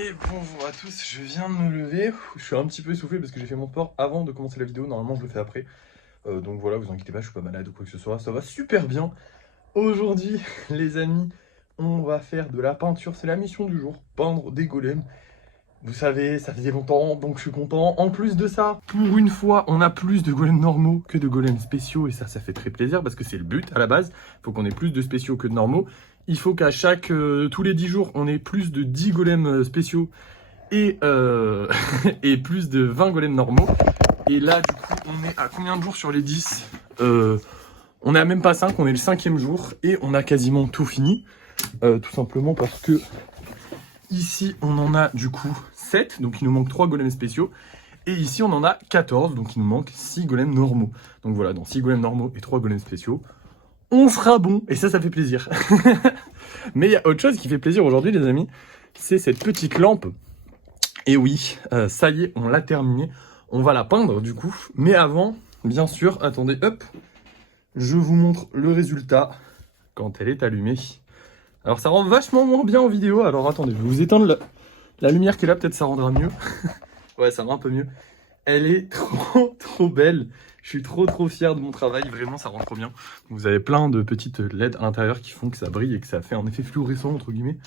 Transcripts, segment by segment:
Et bonjour à tous, je viens de me lever, je suis un petit peu essoufflé parce que j'ai fait mon sport avant de commencer la vidéo, normalement je le fais après. Donc voilà, vous inquiétez pas, je suis pas malade ou quoi que ce soit, ça va super bien. Aujourd'hui, les amis, on va faire de la peinture, c'est la mission du jour, peindre des golems. Vous savez, ça faisait longtemps, donc je suis content. En plus de ça, pour une fois, on a plus de golems normaux que de golems spéciaux. Et ça fait très plaisir parce que c'est le but à la base. Il faut qu'on ait plus de spéciaux que de normaux. Il faut qu'à tous les 10 jours, on ait plus de 10 golems spéciaux et et plus de 20 golems normaux. Et là, du coup, on est à combien de jours sur les 10 On est à même pas 5, on est le 5e jour. Et on a quasiment tout fini. Tout simplement parce que ici, on en a du coup 7, donc il nous manque 3 golems spéciaux. Et ici, on en a 14, donc il nous manque 6 golems normaux. Donc voilà, dans 6 golems normaux et 3 golems spéciaux, on sera bon. Et ça fait plaisir. Mais il y a autre chose qui fait plaisir aujourd'hui, les amis. C'est cette petite lampe. Et oui, ça y est, on l'a terminée. On va la peindre du coup. Mais avant, bien sûr, attendez, hop. Je vous montre le résultat quand elle est allumée. Alors ça rend vachement moins bien en vidéo, alors attendez, je vais vous éteindre la lumière qui est là, peut-être ça rendra mieux. Ouais, ça rend un peu mieux. Elle est trop belle. Je suis trop fier de mon travail, vraiment ça rend trop bien. Vous avez plein de petites LED à l'intérieur qui font que ça brille et que ça fait un effet fluorescent entre guillemets.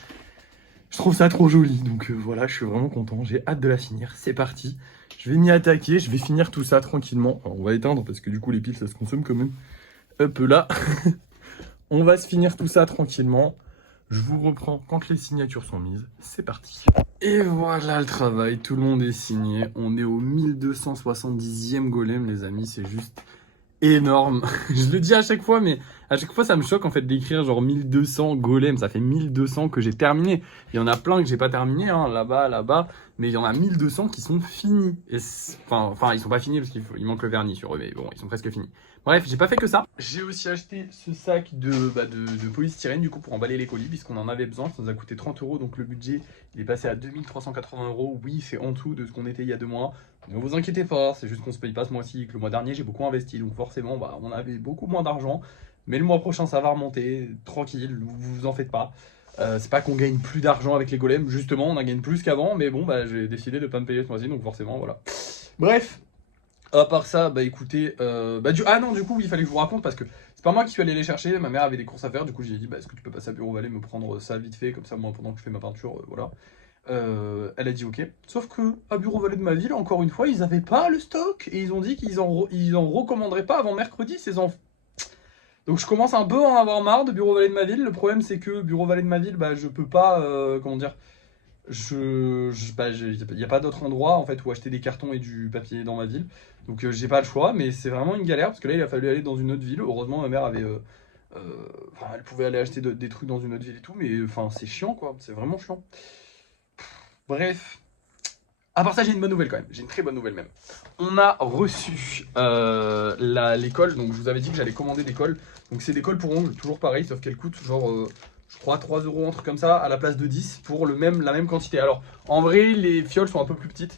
Je trouve ça trop joli, donc voilà, je suis vraiment content, j'ai hâte de la finir, c'est parti. Je vais m'y attaquer, je vais finir tout ça tranquillement. Alors on va éteindre parce que du coup les piles ça se consomme quand même. Hop là. On va se finir tout ça tranquillement. Je vous reprends quand les signatures sont mises. C'est parti. Et voilà le travail, tout le monde est signé. On est au 1270e golem, les amis, c'est juste énorme. Je le dis à chaque fois, mais à chaque fois ça me choque en fait d'écrire genre 1200 golems. Ça fait 1200 que j'ai terminé. Il y en a plein que j'ai pas terminé, hein, là-bas, mais il y en a 1200 qui sont finis. Et enfin, ils sont pas finis parce qu'il manque le vernis sur eux, mais bon, ils sont presque finis. Bref, j'ai pas fait que ça. J'ai aussi acheté ce sac de polystyrène du coup pour emballer les colis puisqu'on en avait besoin. Ça nous a coûté 30 €, donc le budget il est passé à 2380 €. Oui, c'est en dessous de ce qu'on était il y a 2 mois. Ne vous inquiétez pas, c'est juste qu'on se paye pas ce mois-ci, que le mois dernier j'ai beaucoup investi, donc forcément on avait beaucoup moins d'argent. Mais le mois prochain ça va remonter, tranquille, vous en faites pas. C'est pas qu'on gagne plus d'argent avec les golems, justement on en gagne plus qu'avant, mais bon j'ai décidé de pas me payer ce mois-ci, donc forcément voilà. Bref, à part ça, bah écoutez, ah non, du coup, oui, il fallait que je vous raconte parce que c'est pas moi qui suis allé les chercher. Ma mère avait des courses à faire, du coup, j'ai dit, bah est-ce que tu peux passer à Bureau Vallée me prendre ça vite fait, comme ça, moi, pendant que je fais ma peinture, voilà. Elle a dit ok. Sauf que à Bureau Vallée de ma ville, encore une fois, ils avaient pas le stock et ils ont dit ils en recommanderaient pas avant mercredi ces enfants. Donc je commence un peu à en avoir marre de Bureau Vallée de ma ville. Le problème, c'est que Bureau Vallée de ma ville, bah je peux pas, comment dire. Il n'y a pas d'autre endroit en fait où acheter des cartons et du papier dans ma ville, donc j'ai pas le choix, mais c'est vraiment une galère parce que là il a fallu aller dans une autre ville. Heureusement ma mère avait, elle pouvait aller acheter des trucs dans une autre ville et tout, mais enfin c'est chiant quoi, c'est vraiment chiant. Bref, à part ça j'ai une bonne nouvelle quand même, j'ai une très bonne nouvelle même. On a reçu l'écolle, donc je vous avais dit que j'allais commander des colles, donc c'est des colles pour ongles, toujours pareil, sauf qu'elles coûtent genre je crois 3 €, un truc comme ça, à la place de 10 pour la même quantité. Alors, en vrai, les fioles sont un peu plus petites.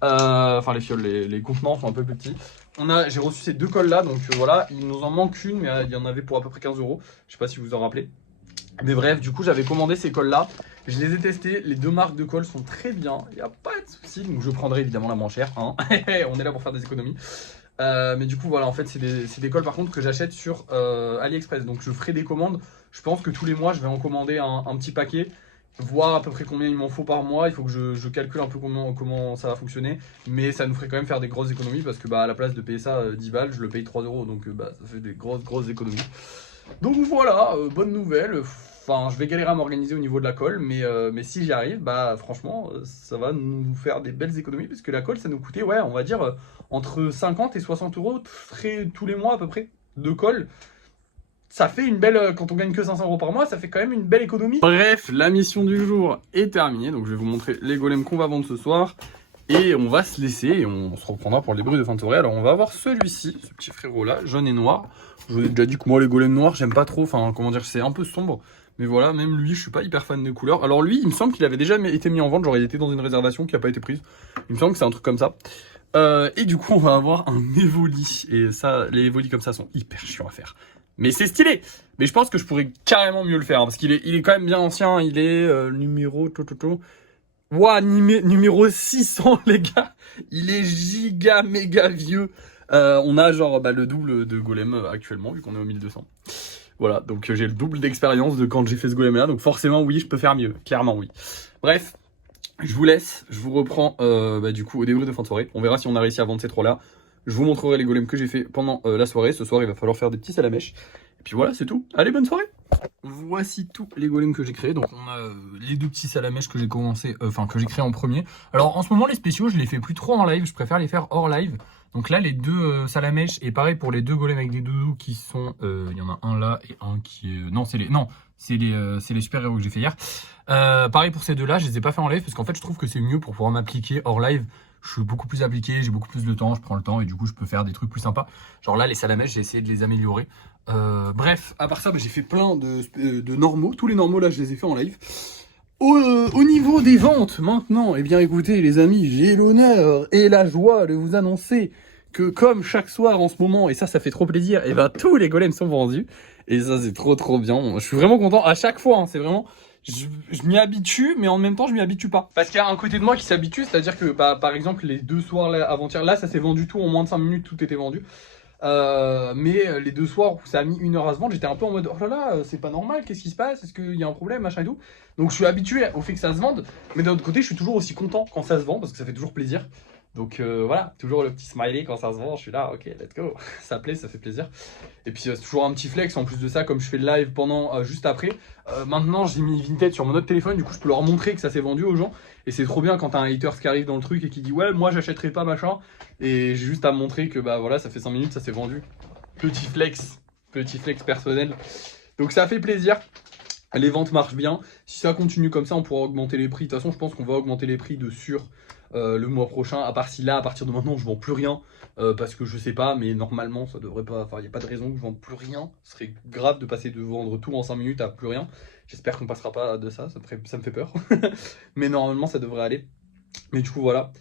Enfin, les fioles, les contenants sont un peu plus petits. J'ai reçu ces deux colles là, donc voilà, il nous en manque une, mais il y en avait pour à peu près 15 €. Je sais pas si vous en rappelez. Mais bref, du coup, j'avais commandé ces colles là. Je les ai testés. Les deux marques de colles sont très bien. Il n'y a pas de souci. Donc, je prendrai évidemment la moins chère. Hein. On est là pour faire des économies. Mais du coup, voilà, en fait, c'est des colles par contre que j'achète sur AliExpress. Donc, je ferai des commandes. Je pense que tous les mois, je vais en commander un petit paquet, voir à peu près combien il m'en faut par mois. Il faut que je calcule un peu comment ça va fonctionner. Mais ça nous ferait quand même faire des grosses économies parce que à la place de payer ça 10 balles, je le paye 3 €. Donc, ça fait des grosses économies. Donc voilà, bonne nouvelle. Enfin, je vais galérer à m'organiser au niveau de la colle, mais si j'y arrive, franchement, ça va nous faire des belles économies, parce que la colle, ça nous coûtait, ouais, on va dire, entre 50 et 60 € tous les mois à peu près, de colle. Ça fait une belle, quand on gagne que 500 € par mois, ça fait quand même une belle économie. Bref, la mission du jour est terminée, donc je vais vous montrer les golems qu'on va vendre ce soir. Et on va se laisser et on se reprendra pour les bruits de fin de soirée. Alors on va avoir celui-ci, ce petit frérot là, jaune et noir. Je vous ai déjà dit que moi les golems noirs j'aime pas trop, enfin comment dire, c'est un peu sombre. Mais voilà, même lui je suis pas hyper fan des couleurs. Alors lui il me semble qu'il avait déjà été mis en vente, genre il était dans une réservation qui a pas été prise. Il me semble que c'est un truc comme ça. Et du coup on va avoir un Evoli. Et ça, les Evolis comme ça sont hyper chiants à faire. Mais c'est stylé. Mais je pense que je pourrais carrément mieux le faire, hein, parce qu'il est quand même bien ancien. Il est numéro Ouah, numéro 600, les gars. Il est giga méga vieux. On a genre le double de golem actuellement, vu qu'on est au 1200. Voilà, donc j'ai le double d'expérience de quand j'ai fait ce golem là, donc forcément oui, je peux faire mieux, clairement oui. Bref, je vous laisse, je vous reprends du coup au débrief de fin de soirée. On verra si on a réussi à vendre ces trois là. Je vous montrerai les golems que j'ai fait pendant la soirée. Ce soir, il va falloir faire des petits salamèches. Et puis voilà, c'est tout. Allez, bonne soirée. Voici tous les golems que j'ai créés. Donc on a les deux petits salamèches que j'ai commencé, que j'ai créés en premier. Alors en ce moment les spéciaux je les fais plus trop en live, je préfère les faire hors live. Donc là les deux salamèches et pareil pour les deux golems avec des doudous qui sont, il y en a un là et un qui est, c'est les super héros que j'ai fait hier. Pareil pour ces deux là, je les ai pas fait en live parce qu'en fait je trouve que c'est mieux pour pouvoir m'appliquer hors live. Je suis beaucoup plus appliqué, j'ai beaucoup plus de temps, je prends le temps et du coup je peux faire des trucs plus sympas. Genre là les salamèches j'ai essayé de les améliorer. Bref, à part ça j'ai fait plein de normaux, tous les normaux là je les ai fait en live. Au niveau des ventes maintenant, eh bien écoutez les amis, j'ai l'honneur et la joie de vous annoncer que comme chaque soir en ce moment, et ça fait trop plaisir, et ben tous les golems sont vendus. Et ça c'est trop bien, je suis vraiment content à chaque fois, hein, c'est vraiment... Je m'y habitue, mais en même temps, je m'y habitue pas. Parce qu'il y a un côté de moi qui s'habitue, c'est-à-dire que, par exemple, les deux soirs avant-hier, là, ça s'est vendu tout en moins de 5 minutes, tout était vendu. Mais les deux soirs où ça a mis 1 heure à se vendre, j'étais un peu en mode oh là là, c'est pas normal, qu'est-ce qui se passe, est-ce qu'il y a un problème, machin et tout. Donc je suis habitué au fait que ça se vende, mais d'un autre côté, je suis toujours aussi content quand ça se vend parce que ça fait toujours plaisir. Donc voilà, toujours le petit smiley quand ça se vend, je suis là, ok, let's go, ça plaît, ça fait plaisir. Et puis c'est toujours un petit flex en plus de ça, comme je fais le live pendant juste après. Maintenant, j'ai mis Vinted sur mon autre téléphone, du coup, je peux leur montrer que ça s'est vendu aux gens. Et c'est trop bien quand t'as un hater qui arrive dans le truc et qui dit ouais, moi j'achèterai pas machin. Et j'ai juste à montrer que bah voilà, ça fait 5 minutes, ça s'est vendu. Petit flex personnel. Donc ça fait plaisir. Les ventes marchent bien. Si ça continue comme ça, on pourra augmenter les prix. De toute façon, je pense qu'on va augmenter les prix de sûr le mois prochain. À part si là, à partir de maintenant, je vends plus rien. Parce que je sais pas, mais normalement, ça devrait pas. Enfin, il n'y a pas de raison que je vende plus rien. Ce serait grave de passer de vendre tout en 5 minutes à plus rien. J'espère qu'on passera pas de ça. Ça me fait peur. Mais normalement, ça devrait aller. Mais du coup, voilà.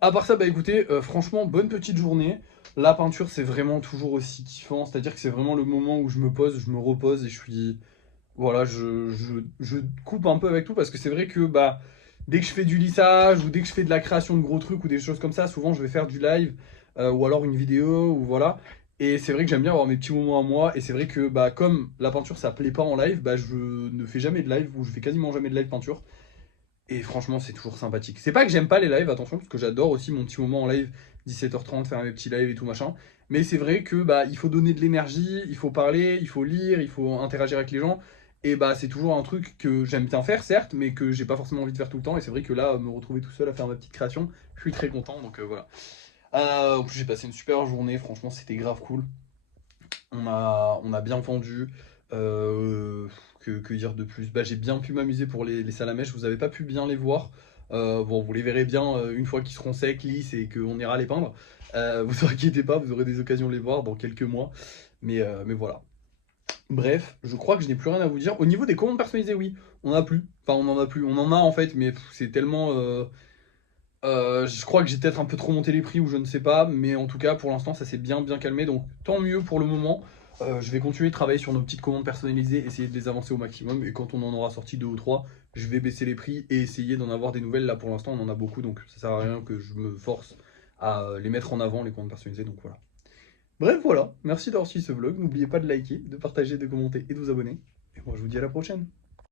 À part ça, bah écoutez, franchement, bonne petite journée. La peinture, c'est vraiment toujours aussi kiffant. C'est-à-dire que c'est vraiment le moment où je me pose, je me repose et je suis. Voilà, je coupe un peu avec tout parce que c'est vrai que bah, dès que je fais du lissage ou dès que je fais de la création de gros trucs ou des choses comme ça, souvent je vais faire du live ou alors une vidéo ou voilà. Et c'est vrai que j'aime bien avoir mes petits moments à moi. Et c'est vrai que bah, comme la peinture ça plaît pas en live, bah, je ne fais jamais de live ou je fais quasiment jamais de live peinture. Et franchement, c'est toujours sympathique. C'est pas que j'aime pas les lives, attention, parce que j'adore aussi mon petit moment en live, 17h30, faire mes petits lives et tout machin. Mais c'est vrai que bah il faut donner de l'énergie, il faut parler, il faut lire, il faut interagir avec les gens. Et bah c'est toujours un truc que j'aime bien faire, certes, mais que j'ai pas forcément envie de faire tout le temps. Et c'est vrai que là, me retrouver tout seul à faire ma petite création, je suis très content. Donc voilà. En plus, j'ai passé une super journée, franchement, c'était grave cool. On a bien vendu. Que dire de plus? Bah, j'ai bien pu m'amuser pour les salamèches. Vous avez pas pu bien les voir. Bon, vous les verrez bien une fois qu'ils seront secs, lisses et qu'on ira les peindre. Vous inquiétez pas, vous aurez des occasions de les voir dans quelques mois. Mais voilà. Bref, je crois que je n'ai plus rien à vous dire. Au niveau des commandes personnalisées, oui, on en a plus. Enfin, on en a plus. On en a en fait, mais c'est tellement. Je crois que j'ai peut-être un peu trop monté les prix ou je ne sais pas, mais en tout cas pour l'instant ça s'est bien calmé, donc tant mieux pour le moment. Je vais continuer de travailler sur nos petites commandes personnalisées, essayer de les avancer au maximum, et quand on en aura sorti 2 ou 3, je vais baisser les prix et essayer d'en avoir des nouvelles. Là pour l'instant on en a beaucoup, donc ça sert à rien que je me force à les mettre en avant, les commandes personnalisées, donc voilà. Bref voilà, merci d'avoir suivi ce vlog, n'oubliez pas de liker, de partager, de commenter et de vous abonner, et moi je vous dis à la prochaine.